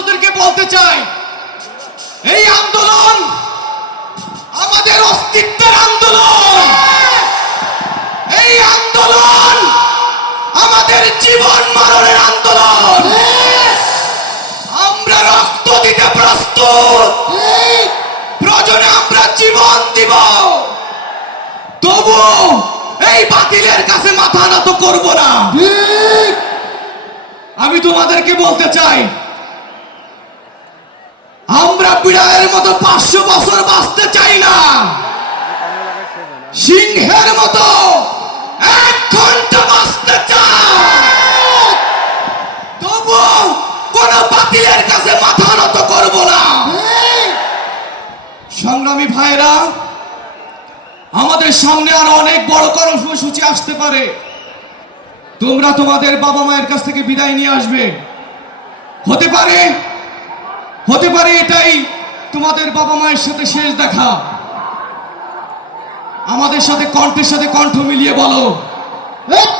ছাত্রদেরকে বলতে চাই, এই আন্দোলন আমাদের অস্তিত্বের আন্দোলন। এই আন্দোলন আমাদের জীবন মরণের আন্দোলন। আমরা রক্ত দিতে প্রস্তুত। প্রয়োজনে আমরা জীবন দিব। তবু এই বাতিলের কাছে মাথা নত করব না। আমি তোমাদেরকে বলতে চাই আমরা বিড়ালের মতো পাঁচশো বছর বাঁচতে চাই না। সিংহের মতো এক ঘণ্টা বাঁচতে চাই। কোন বাতিলের কাছে মাথা নত করব না। সংগ্রামী ভাইরা আমাদের সামনে আর অনেক বড় কর্মসূচি আসতে পারে। তোমরা তোমাদের বাবা মায়ের কাছ থেকে বিদায় নিয়ে আসবে। হতে পারে হতে পারে এটাই তোমাদের বাবা মায়ের সাথে শেষ দেখা। আমাদের সাথে কণ্ঠের সাথে কণ্ঠ মিলিয়ে বলো।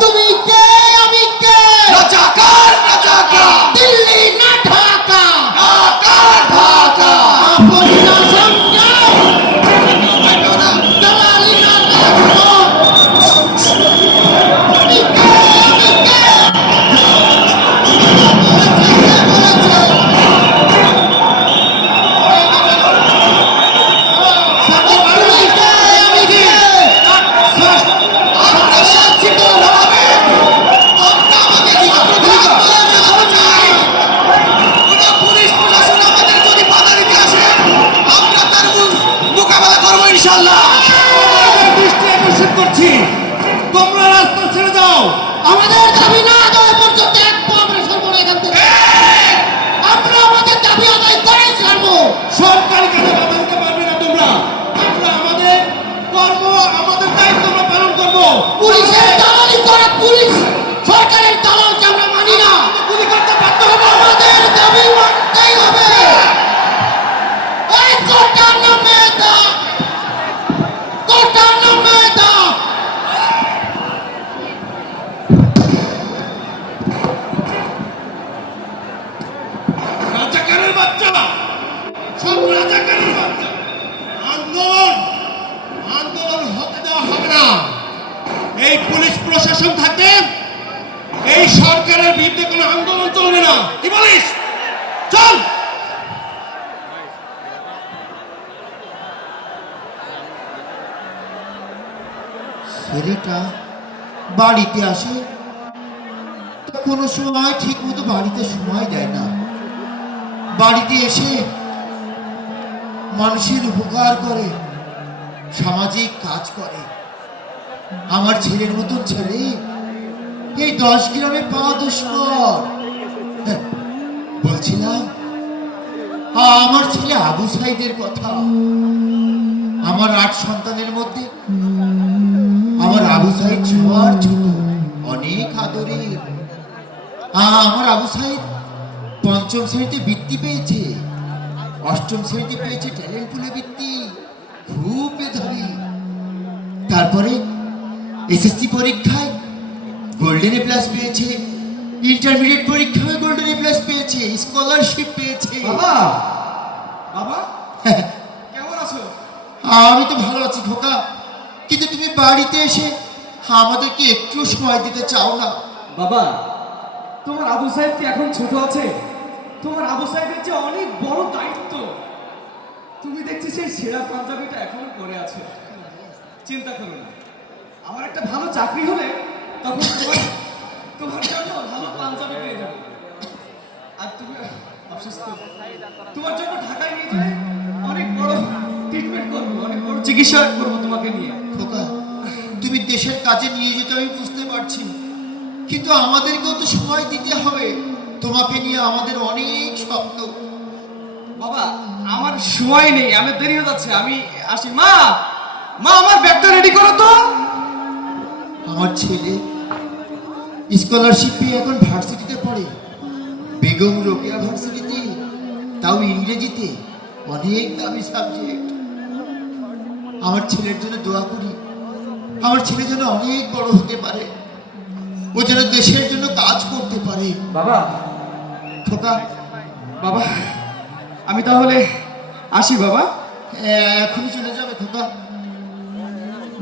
তুমি কে? আমি কে? রাজাকার রাজাকার দিল্লি না ঢাকা? ঢাকা ঢাকা। আন্দোলন আন্দোলন হতে দেওয়া হবে না। এই পুলিশ প্রশাসন থাকবে এই সরকারের বিরুদ্ধে কোনো আন্দোলন চলবে না। কি বলিস? চল! ছেলেটা বাড়িতে আসে কোনো সময় ঠিক মতো বাড়িতে সময় দেয় না। বাড়িতে এসে মানুষের উপকার করে সামাজিক কাজ করে। আমার ছেলের মতন ছেলে এই দশ গ্রামে পা দুষ্কর। হ্যাঁ, বলছিলাম আমার ছেলে আবু সাইদের কথা। আমার আট সন্তানের মধ্যে আমার আবু সাইদ সবার ছোট অনেক আদরের আ- আমার আবু সাইদ পঞ্চম শ্রেণীতে বৃত্তি পেয়েছে। অষ্টম শ্রেণীতে পেয়েছে ট্যালেন্ট পুলে বৃত্তি খুব মেধাবী। তারপরে এসএসসি পরীক্ষায় গোল্ডেন এ প্লাস পেয়েছে ইন্টারমিডিয়েট পরীক্ষায় গোল্ডেন এ প্লাস পেয়েছে স্কলারশিপ পেয়েছে। বাবা! বাবা! কেমন আছো? আমি তো ভালো আছি খোকা। কিন্তু তুমি বাড়িতে এসে আমাদেরকে একটু সময় দিতে চাও না। বাবা তোমার আবু সাহেব কি এখন ছোট আছে? তোমার আবু সাহেবের যে অনেক বড় দায়িত্ব, তুমি দেখছি সেই সেরা পাঞ্জাবিটা এখনও পরে আছে। চিন্তা করো না। আমার একটা ভালো চাকরি হলে তখন তোমার তোমার জন্য ভালো পাঞ্জাবি পেয়ে যাবে। আর তুমি অসুস্থ। তোমার জন্য ঢাকায় নিয়ে যাই, অনেক বড় ট্রিটমেন্ট করব, অনেক বড় চিকিৎসা করব তোমাকে নিয়ে। খোকা, তুমি দেশের কাজে নিয়ে যেতে আমি বুঝতে পারছি কিন্তু আমাদেরকেও তো সময় দিতে হবে। তোমাকে নিয়ে আমাদের অনেক স্বপ্ন। বাবা আমার সময় নেই আমি দেরি হয়ে যাচ্ছে আমি আসি। মা মা আমার ব্যাগটা রেডি করো তো। আমার ছেলে স্কলারশিপ পেয়ে এখন ভার্সিটিতে পড়ে। বেগম রোকেয়া ভার্সিটিতে তাও ইংরেজিতে অনেক দামি সাবজেক্ট আমার ছেলের জন্য দোয়া করি। আমার ছেলে যেন অনেক বড় হতে পারে। ও যেন দেশের জন্য কাজ করতে পারে। বাবা খোকা বাবা আমি তাহলে আসি বাবা। এখনই চলে যাবে খোকা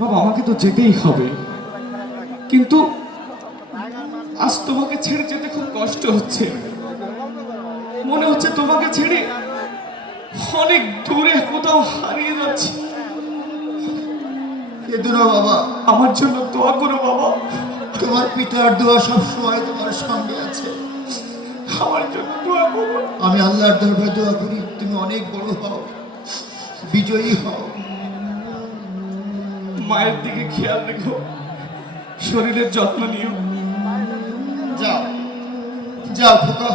বাবা আমাকে তো যেতেই হবে। কিন্তু আজ তোমাকে ছেড়ে যেতে খুব কষ্ট হচ্ছে। মনে হচ্ছে তোমাকে ছেড়ে অনেক দূরে কোথাও হারিয়ে যাচ্ছি। বাবা। আমার জন্য দোয়া করো বাবা। তোমার পিতার দোয়া সব সময় তোমার সঙ্গে আছে। আমার জন্য দোয়া করো আমি আল্লাহর দরবারে দোয়া করি তুমি অনেক বড় হও বিজয়ী হও। মায়ের দিকে খেয়াল রেখো শরীরের যত্ন নিও। যাও যাও খোকা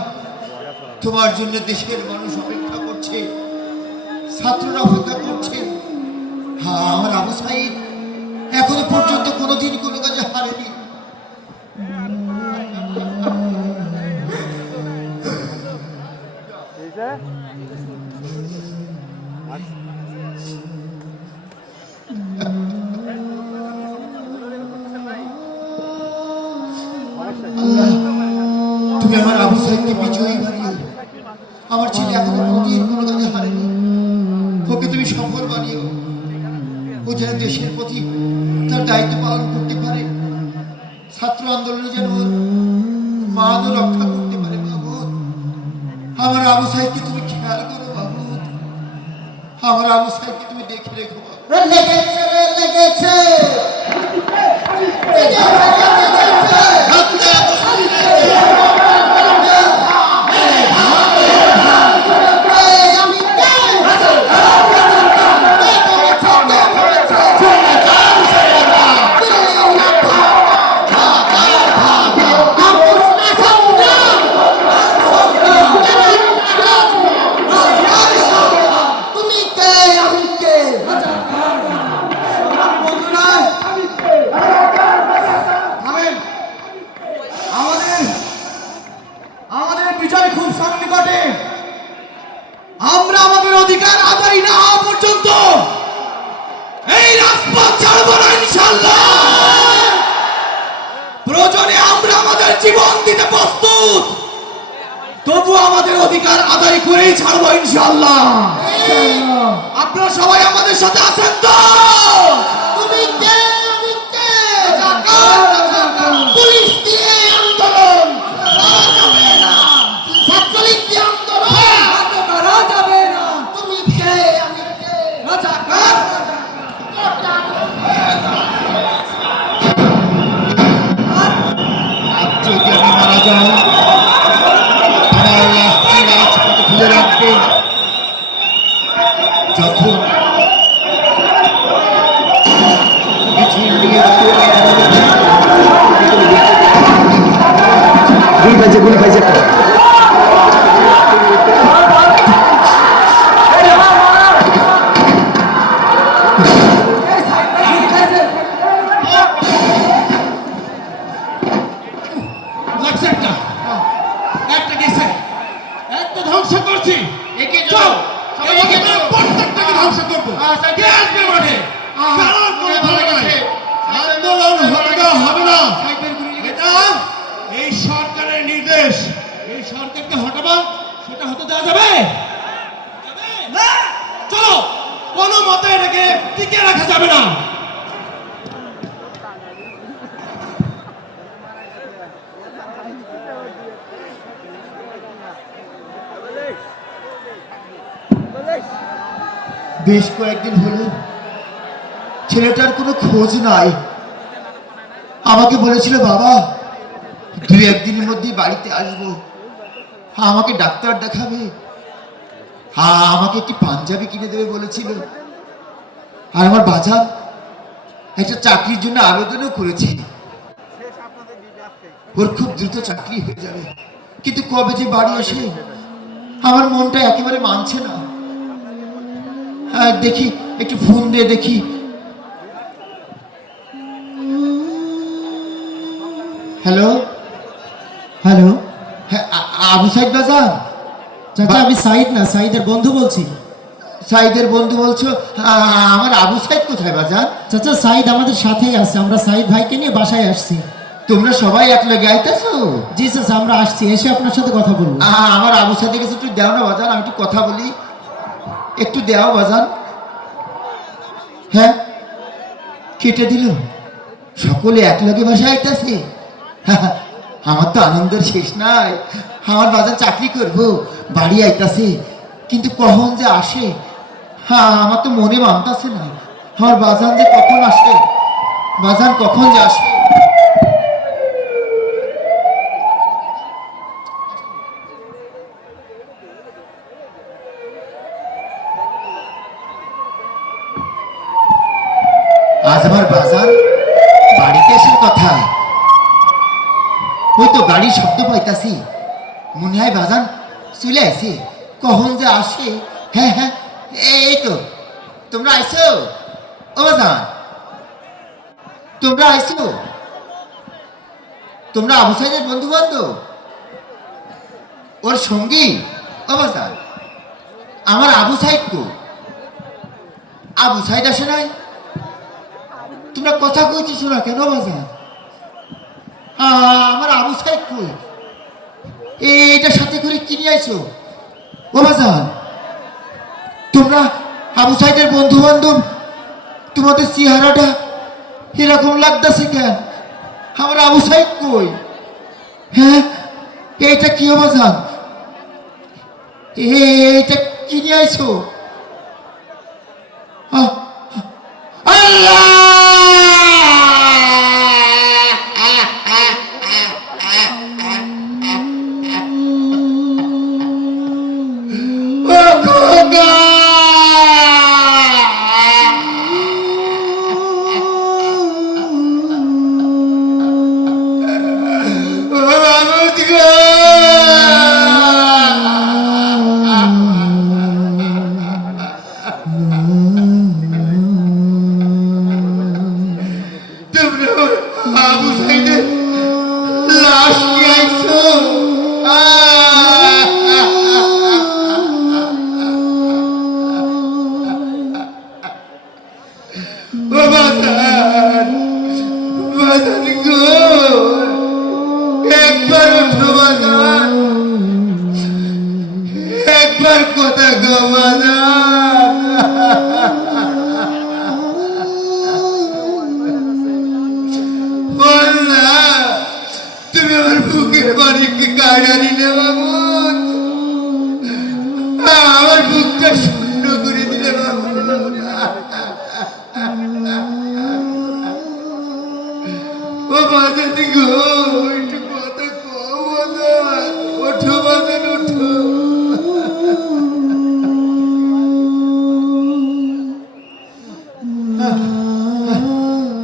তোমার জন্য দেশের মানুষ অপেক্ষা করছে ছাত্ররা অপেক্ষা করছে। হ্যাঁ আমার আবু সাইদ এখনও পর্যন্ত কোনোদিন কোনো কাজে হারেনি। তুমি আমার আবু সাইদকে বিজয়ী বানিয়ে আমার ছেলে এখনও কোনোদিন কোনো কাজে হারেনি। ওকে তুমি সফল বানিও। ও যেন দেশের প্রতি তার দায়িত্ব পালন করতে পারে। ছাত্র আন্দোলনে যেন মানও রক্ষা করতে পারে মাহমুদ। আমার আবু সাহেবকে তুমি খেয়াল করো মাহমুদ। আমার আবু সাহেবকে তুমি দেখে রেখো বাবা। লেগেছে লেগেছে আপনারা সবাই আমাদের সাথে আছেন তো? যখন গুলি খাইছে গুলি খাইছে কোনো মতে এটাকে টিকে রাখা যাবে না। বেশ কয়েকদিন হলো, ছেলেটার কোনো খোঁজ নাই। আমাকে বলেছিল, বাবা দু একদিনের মধ্যেই বাড়িতে আসব। আমাকে ডাক্তার দেখাবে। হ্যাঁ আমাকে একটি পাঞ্জাবি কিনে দেবে বলেছিল। আর আমার বাজার একটা চাকরির জন্য আবেদনও করেছে। ওর খুব দ্রুত চাকরি হয়ে যাবে। কিন্তু কবে যে বাড়ি আসে, আমার মনটা একেবারে মানছে না। হ্যাঁ দেখি, একটু ফোন দিয়ে দেখি। হ্যালো? হ্যালো? হ্যাঁ আবু সাইদ বাজার? চাচা আমি সাইদ না সাইদের বন্ধু বলছি। সাইদের বন্ধু বলছো? আমার আবু সাইদ কোথায় বাজান? চাচা সাইদ আমাদের সাথেই আছে আমরা সাইদ ভাইকে নিয়ে বাসায় আসছি। তোমরা সবাই এক লগে আইতাছো জি চাচা আমরা আসছি এসে আপনার সাথে কথা বলব। আমার আবু সাইদের কাছে একটু দেও না বাজান আমি একটু কথা বলি। একটু দেও বাজান। হ্যাঁ? কেটে দিল। সকলে এক লগে বাসায় আইতাছে। আমার তো আনন্দের শেষ নাই। আমার বাজার চাকরি করব, বাড়ি আইতাছে। কিন্তু কখন যে আসে? হ্যাঁ আমার তো মনে মানতাছে না। আমার বাজান যে কখন আসে? বাজান কখন যে আসে? আজ আমার বাজার বাড়িতে আসার কথা। ওই তো গাড়ির শব্দ পাইতাছি। মনে হয় বাজান চলে আসে। কখন যে আসে? হ্যাঁ হ্যাঁ এই তো। তোমরা আইসো ও বাজান, তোমরা আইসো তোমরা আবু বন্ধু বান্ধব ওর সঙ্গী? ও বাজান, আমার আবু সাইদ কো? আবু সাইদ আসে নাই? তোমরা কথা কইছিস না কেন বাজার আমার আবু সাইদ কই? এটা সাথে করে কিনে আইছো? ও তোমরা আবু সাইদের বন্ধু বান্ধব তোমাদের চেহারাটা এরকম লাগতেছে কেন? আমার আবু সাইদ কই? হ্যাঁ এটা কি বাজার এটা কিনে আইছো? আবু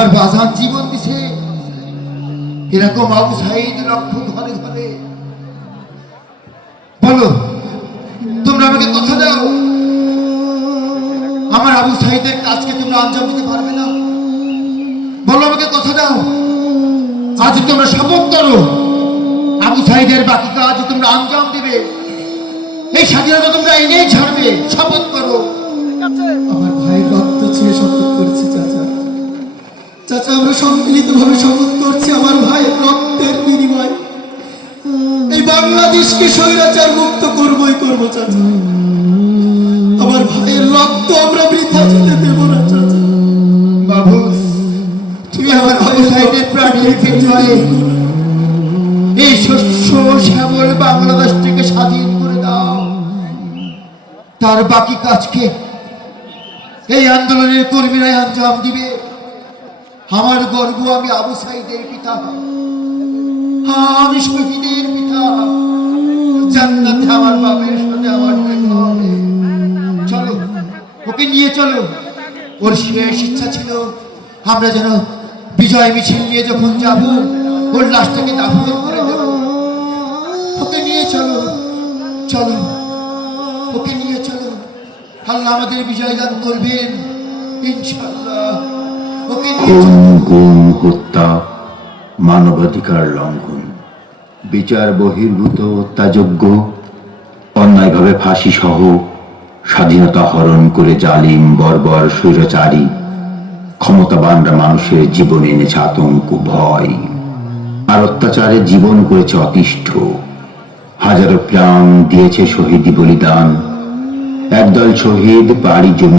আমার বাজার জীবন দিছে। এরকম আবু সাইদ লক্ষ ঘরে ঘরে। বলো, তোমরা আমাকে কথা দাও। আমার আবু সাইদের কাজকে তোমরা আঞ্জাম দিতে পারবে না। বলো আমাকে কথা দাও। আজ তোমরা শপথ করো। আবু সাইদের বাকি কাজ তোমরা আঞ্জাম দেবে। এই স্বাধীনতা তোমরা এনেই ছাড়বে। শপথ করো। আমরা সম্মিলিতভাবে শপথ করছি আমার ভাইয়ের রক্তের বিনিময়। এই বাংলাদেশকে স্বৈরাচার মুক্ত করবই করব চাচা। আমার ভাইয়ের রক্ত আমরা বৃথা যেতে দেব না চাচা। বাবু তুমি আমার সাইদের প্রাণীর বিনিময়ে এই শস্য শ্যামল বাংলাদেশটিকে স্বাধীন করে দাও। তার বাকি কাজকে এই আন্দোলনের কর্মীরাই আঞ্জাম দিবে। আমার গর্ব, আমি আবু সাইদের পিতা। আমি শহীদের পিতা। জান্নাতে আমার সাথে আমার দেখা হবে। চলো ওর শেষ ইচ্ছা ছিল, আমরা যেন বিজয় মিছিল নিয়ে যখন যাব, ওর লাশটাকে দাফন করে দেব। ওকে নিয়ে চলো চলো, ওকে নিয়ে চলো। আল্লাহ আমাদের বিজয় দান করবেন ইনশাল্লাহ ওকে খুন হত্যা মানবাধিকার লঙ্ঘন, বিচার বহির্ভূত হত্যাযোগ্য অন্যায়ভাবে ফাঁসি সহ স্বাধীনতা হরণ করে জালিম, বর্বর, স্বৈরাচারী ক্ষমতাবানরা মানুষের জীবনে এনেছে আতঙ্ক, ভয়। আর অত্যাচারে জীবন করেছে অতিষ্ঠ। হাজারো প্রাণ দিয়েছে শহীদি বলিদান। একদল শহীদ বাড়ি জমি